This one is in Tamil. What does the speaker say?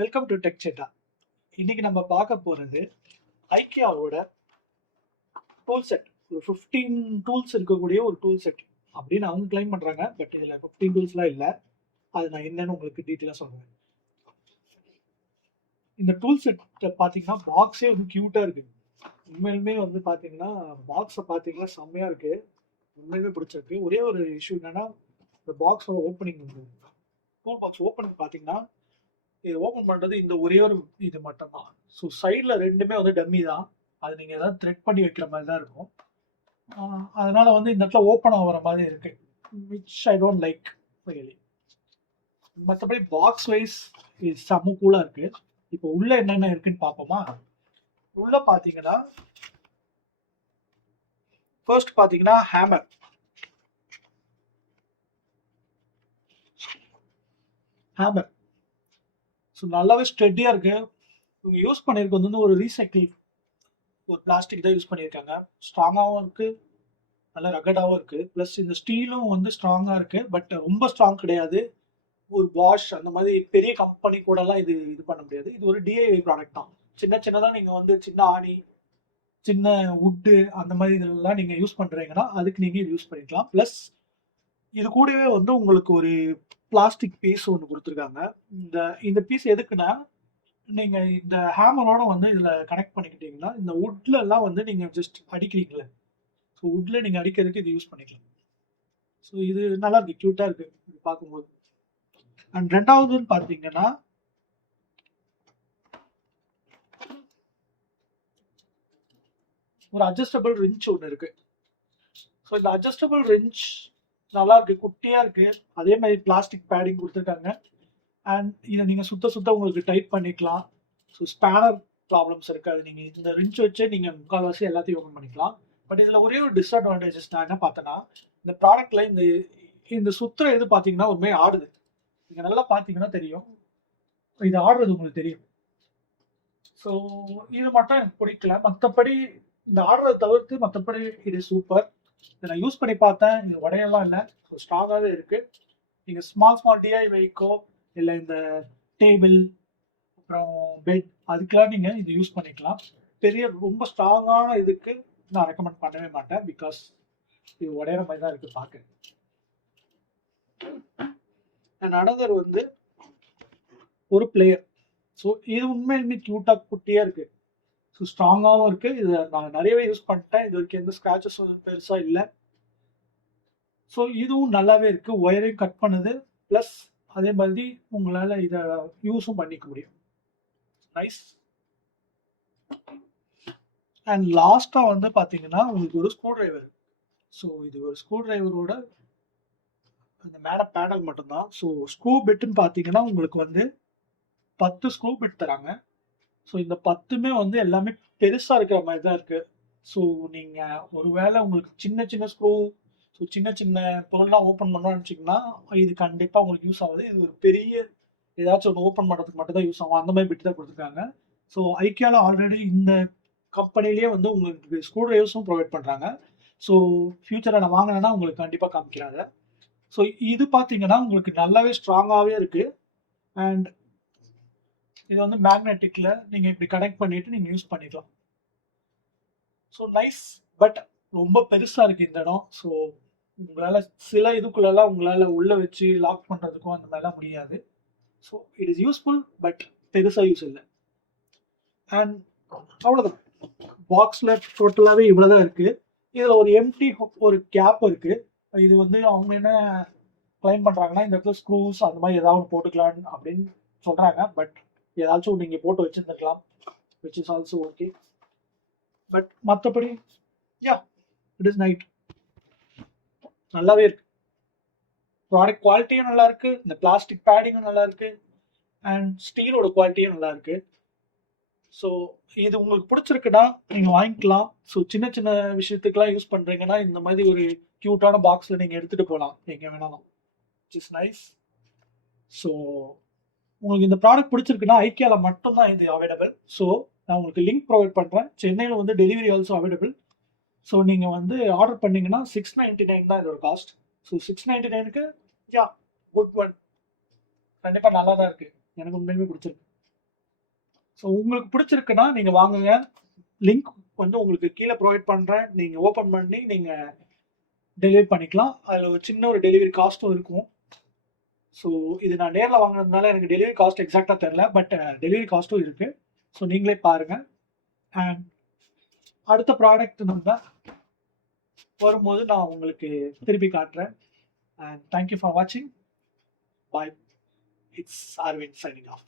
வெல்கம் டு டெக் சேட்டா. இன்னைக்கு நம்ம பார்க்க போறது ஐக்கியாவோட டூல் செட். ஒரு 15 டூல்ஸ் இருக்கக்கூடிய ஒரு டூல் செட் அப்படின்னு அவங்க கிளைம் பண்றாங்க. பட் இதுல 15 டூல்ஸ்லாம் இல்லை. அது நான் என்னன்னு உங்களுக்கு டீட்டெயிலாக சொல்றேன். இந்த டூல் செட் பார்த்தீங்கன்னா பாக்ஸே வந்து கியூட்டா இருக்கு. உண்மையிலுமே வந்து பார்த்தீங்கன்னா பாக்ஸை பார்த்தீங்கன்னா செம்மையா இருக்கு. உண்மையிலுமே பிடிச்சிருக்கு. ஒரே ஒரு இஷ்யூ என்னன்னா இந்த பாக்ஸோட ஓப்பனிங் வந்து டூல் பாக்ஸ் ஓப்பனிங் பார்த்தீங்கன்னா இது ஓப்பன் பண்ணுறது இந்த ஒரே ஒரு இது மட்டும்தான். ஸோ சைடில் ரெண்டுமே வந்து டம்மி தான். அது நீங்கள் ஏதாவது த்ரெட் பண்ணி வைக்கிற மாதிரி தான் இருக்கும். அதனால வந்து இந்த இடத்துல ஓப்பன் ஆகிற மாதிரி இருக்கு, which I don't like really. மற்றபடி பாக்ஸ் வைஸ் இது செம்ம கூலாக இருக்கு. இப்போ உள்ள என்னென்ன இருக்குன்னு பார்ப்போமா. உள்ள பார்த்தீங்கன்னா ஃபர்ஸ்ட் பார்த்தீங்கன்னா ஹேமர். ஸோ நல்லாவே ஸ்டெடியாக இருக்கு. இவங்க யூஸ் பண்ணியிருக்கிறது வந்து ஒரு ரீசைக்கிள் ஒரு பிளாஸ்டிக் தான் யூஸ் பண்ணியிருக்காங்க. ஸ்ட்ராங்காகவும் இருக்கு, நல்லா ரகடாகவும் இருக்கு. ப்ளஸ் இந்த ஸ்டீலும் வந்து ஸ்ட்ராங்காக இருக்கு, பட் ரொம்ப ஸ்ட்ராங் கிடையாது. ஒரு வாஷ் அந்த மாதிரி பெரிய கம்பெனி கூடலாம் இது பண்ண முடியாது. இது ஒரு டிஐஐ ப்ராடக்ட் தான். சின்னதாக நீங்கள் வந்து சின்ன ஆணி, சின்ன வுட்டு அந்த மாதிரி இதெல்லாம் நீங்கள் யூஸ் பண்ணுறீங்கன்னா அதுக்கு நீங்கள் இது யூஸ் பண்ணிக்கலாம். ப்ளஸ் இது கூடவே வந்து உங்களுக்கு ஒரு பிளாஸ்டிக் பீஸ் ஒன்று கொடுத்துருக்காங்க. இந்த பீஸ் எதுக்குன்னா நீங்கள் இந்த ஹேமரோட வந்து இதில் கனெக்ட் பண்ணிக்கிட்டீங்கன்னா இந்த வுட்ல எல்லாம் வந்து நீங்கள் ஜஸ்ட் அடிக்கிறீங்களே, ஸோ வுட்ல நீங்கள் அடிக்கிறதுக்கு இது யூஸ் பண்ணிக்கலாம். ஸோ இது நல்லா இருக்கு, க்யூட்டாக இருக்கு இது பார்க்கும்போது. அண்ட் ரெண்டாவதுன்னு பார்த்தீங்கன்னா ஒரு அட்ஜஸ்டபிள் ரிஞ்ச் ஒன்று இருக்கு. ஸோ இந்த அட்ஜஸ்டபிள் ரிஞ்ச் நல்லா இருக்கு, குட்டியாக இருக்கு. அதே மாதிரி பிளாஸ்டிக் பேடிங் கொடுத்துருக்காங்க. அண்ட் இதை நீங்கள் சுத்த உங்களுக்கு டைட் பண்ணிக்கலாம். ஸோ ஸ்பேனர் ப்ராப்ளம்ஸ் இருக்காது. நீங்கள் இந்த ரிஞ்ச் வச்சே நீங்கள் முக்கால்வாசி எல்லாத்தையும் ஓப்பன் பண்ணிக்கலாம். பட் இதில் ஒரே ஒரு டிஸ்அட்வான்டேஜஸ் நான் என்ன பார்த்தேன்னா, இந்த ப்ராடக்ட்ல இந்த சுத்துற இது பார்த்தீங்கன்னா உண்மையை ஆடுது. நீங்கள் நல்லா பார்த்தீங்கன்னா தெரியும், இது ஆடுறது உங்களுக்கு தெரியும். ஸோ இது மட்டும் எனக்கு பிடிக்கல. மற்றபடி இந்த ஆடுறதை தவிர்த்து மற்றபடி இது சூப்பர். இதை நான் யூஸ் பண்ணி பார்த்தேன், இது உடையெல்லாம் இல்லை, ஸோ ஸ்ட்ராங்காகவே இருக்கு. நீங்கள் ஸ்மால் டிஐவைக்கோ இல்லை இந்த டேபிள் அப்புறம் பெட் அதுக்கெல்லாம் நீங்கள் இது யூஸ் பண்ணிக்கலாம். பெரிய ரொம்ப ஸ்ட்ராங்கான இதுக்கு நான் ரெக்கமெண்ட் பண்ணவே மாட்டேன், பிகாஸ் இது உடையிற மாதிரி தான் இருக்கு பார்க்க. அண்ட் அனதர் வந்து ஒரு பிளேயர். ஸோ இது உண்மையிலுமே க்யூட்டாக குட்டியாக இருக்கு. ஸோ ஸ்ட்ராங்காகவும் இருக்கு. இதை நான் நிறையவே யூஸ் பண்ணிட்டேன், இது வரைக்கும் எந்த ஸ்க்ராச்சஸ் பெருசாக இல்லை. ஸோ இதுவும் நல்லாவே இருக்கு, ஒயரையும் கட் பண்ணுது. ப்ளஸ் அதே மாதிரி உங்களால் இதை யூஸும் பண்ணிக்க முடியும். நைஸ். அண்ட் லாஸ்ட்டாக வந்து பார்த்தீங்கன்னா உங்களுக்கு ஒரு ஸ்க்ரூ டிரைவர். ஸோ இது ஒரு ஸ்க்ரூ டிரைவரோட அந்த மேலே பேனல் மட்டும்தான். ஸோ ஸ்க்ரூ பிட்டுன்னு பார்த்தீங்கன்னா உங்களுக்கு வந்து 10 ஸ்க்ரூ பிட் தராங்க. ஸோ இந்த 10மே வந்து எல்லாமே பெருசாக இருக்கிற மாதிரி தான் இருக்குது. ஸோ நீங்கள் ஒருவேளை உங்களுக்கு சின்ன ஸ்க்ரூ, ஸோ சின்ன பொருள்லாம் ஓப்பன் பண்ணணும்னு நினச்சிங்கன்னா இது கண்டிப்பாக உங்களுக்கு யூஸ் ஆகுது. இது ஒரு பெரிய ஏதாச்சும் ஒன்று ஓப்பன் பண்ணுறதுக்கு மட்டும் தான் யூஸ் ஆகும், அந்த மாதிரி பிட்டு தான் கொடுத்துருக்காங்க. ஸோ ஐக்கியாவில் ஆல்ரெடி இந்த கம்பெனிலேயே வந்து உங்களுக்கு ஸ்க்ரூ டிரைவர்ஸும் ப்ரொவைட் பண்ணுறாங்க. ஸோ ஃபியூச்சரில் நான் வாங்கினேன்னா உங்களுக்கு கண்டிப்பாக காமிக்கிறாங்க. ஸோ இது பார்த்தீங்கன்னா உங்களுக்கு நல்லாவே ஸ்ட்ராங்காகவே இருக்குது. அண்ட் இது வந்து மேக்னெட்டிக்கில் நீங்கள் இப்படி கனெக்ட் பண்ணிவிட்டு நீங்கள் யூஸ் பண்ணிக்கலாம். So nice. பட் ரொம்ப பெருசாக இருக்குது இந்த இடம். ஸோ உங்களால் சில இதுக்குள்ளெல்லாம் உங்களால் உள்ளே வச்சு லாக் பண்ணுறதுக்கும் அந்த மாதிரிலாம் முடியாது. So it is useful, but பெருசாக யூஸ் இல்லை. அண்ட் அவ்வளோதான், பாக்ஸில் டோட்டலாகவே இவ்வளோ தான் இருக்குது. இதில் ஒரு எம்டி ஒரு கேப் இருக்குது. இது வந்து அவங்க என்ன கிளைம் பண்ணுறாங்கன்னா இந்த இடத்துல ஸ்க்ரூஸ் அந்த மாதிரி ஏதாவது போட்டுக்கலாம் அப்படின்னு சொல்கிறாங்க. பட் ஏதாச்சும் நீங்கள் போட்டு வச்சுருந்துருக்கலாம், which is also okay. But மற்றபடி யா, இட் இஸ் நைட். நல்லாவே இருக்கு, ப்ராடக்ட் குவாலிட்டியும் நல்லா இருக்கு, இந்த பிளாஸ்டிக் பேடிங்கும் நல்லா இருக்கு, அண்ட் ஸ்டீலோட குவாலிட்டியும் நல்லா இருக்கு. ஸோ இது உங்களுக்கு பிடிச்சிருக்குன்னா நீங்கள் வாங்கிக்கலாம். ஸோ சின்ன விஷயத்துக்கெல்லாம் யூஸ் பண்ணுறீங்கன்னா இந்த மாதிரி ஒரு க்யூட்டான பாக்ஸில் நீங்கள் எடுத்துகிட்டு போகலாம் எங்கே வேணாலும், விச் இஸ் நைஸ். ஸோ உங்களுக்கு இந்த ப்ராடக்ட் பிடிச்சிருக்குன்னா ஐக்கியாவில் மட்டும்தான் இது அவைலபிள். ஸோ நான் உங்களுக்கு லிங்க் ப்ரொவைட் பண்ணுறேன். சென்னையில் வந்து டெலிவரி ஆல்சோ அவைலபிள். ஸோ நீங்கள் வந்து ஆர்டர் பண்ணிங்கன்னா 699 தான் இதோட காஸ்ட். ஸோ 699க்கு யா, குட் ஒன். கண்டிப்பாக நல்லா தான் இருக்குது, எனக்கு உண்மையுமே பிடிச்சிருக்கு. ஸோ உங்களுக்கு பிடிச்சிருக்குன்னா நீங்கள் வாங்குங்க. லிங்க் வந்து உங்களுக்கு கீழே ப்ரொவைட் பண்ணுறேன். நீங்கள் ஓப்பன் பண்ணி நீங்கள் டெலிவரி பண்ணிக்கலாம். அதில் ஒரு சின்ன ஒரு டெலிவரி காஸ்ட்டும் இருக்கும். ஸோ இது நான் நேரில் வாங்கினதுனால எனக்கு டெலிவரி காஸ்ட் எக்ஸாக்டாக தெரில, பட் டெலிவரி காஸ்ட்டும் இருக்குது. ஸோ நீங்களே பாருங்கள். அண்ட் அடுத்த ப்ராடக்ட் நம்ம வரும்போது நான் உங்களுக்கு திருப்பி காட்டுறேன். அண்ட் தேங்க்யூ ஃபார் வாட்சிங். பாய். It's Arvind signing off.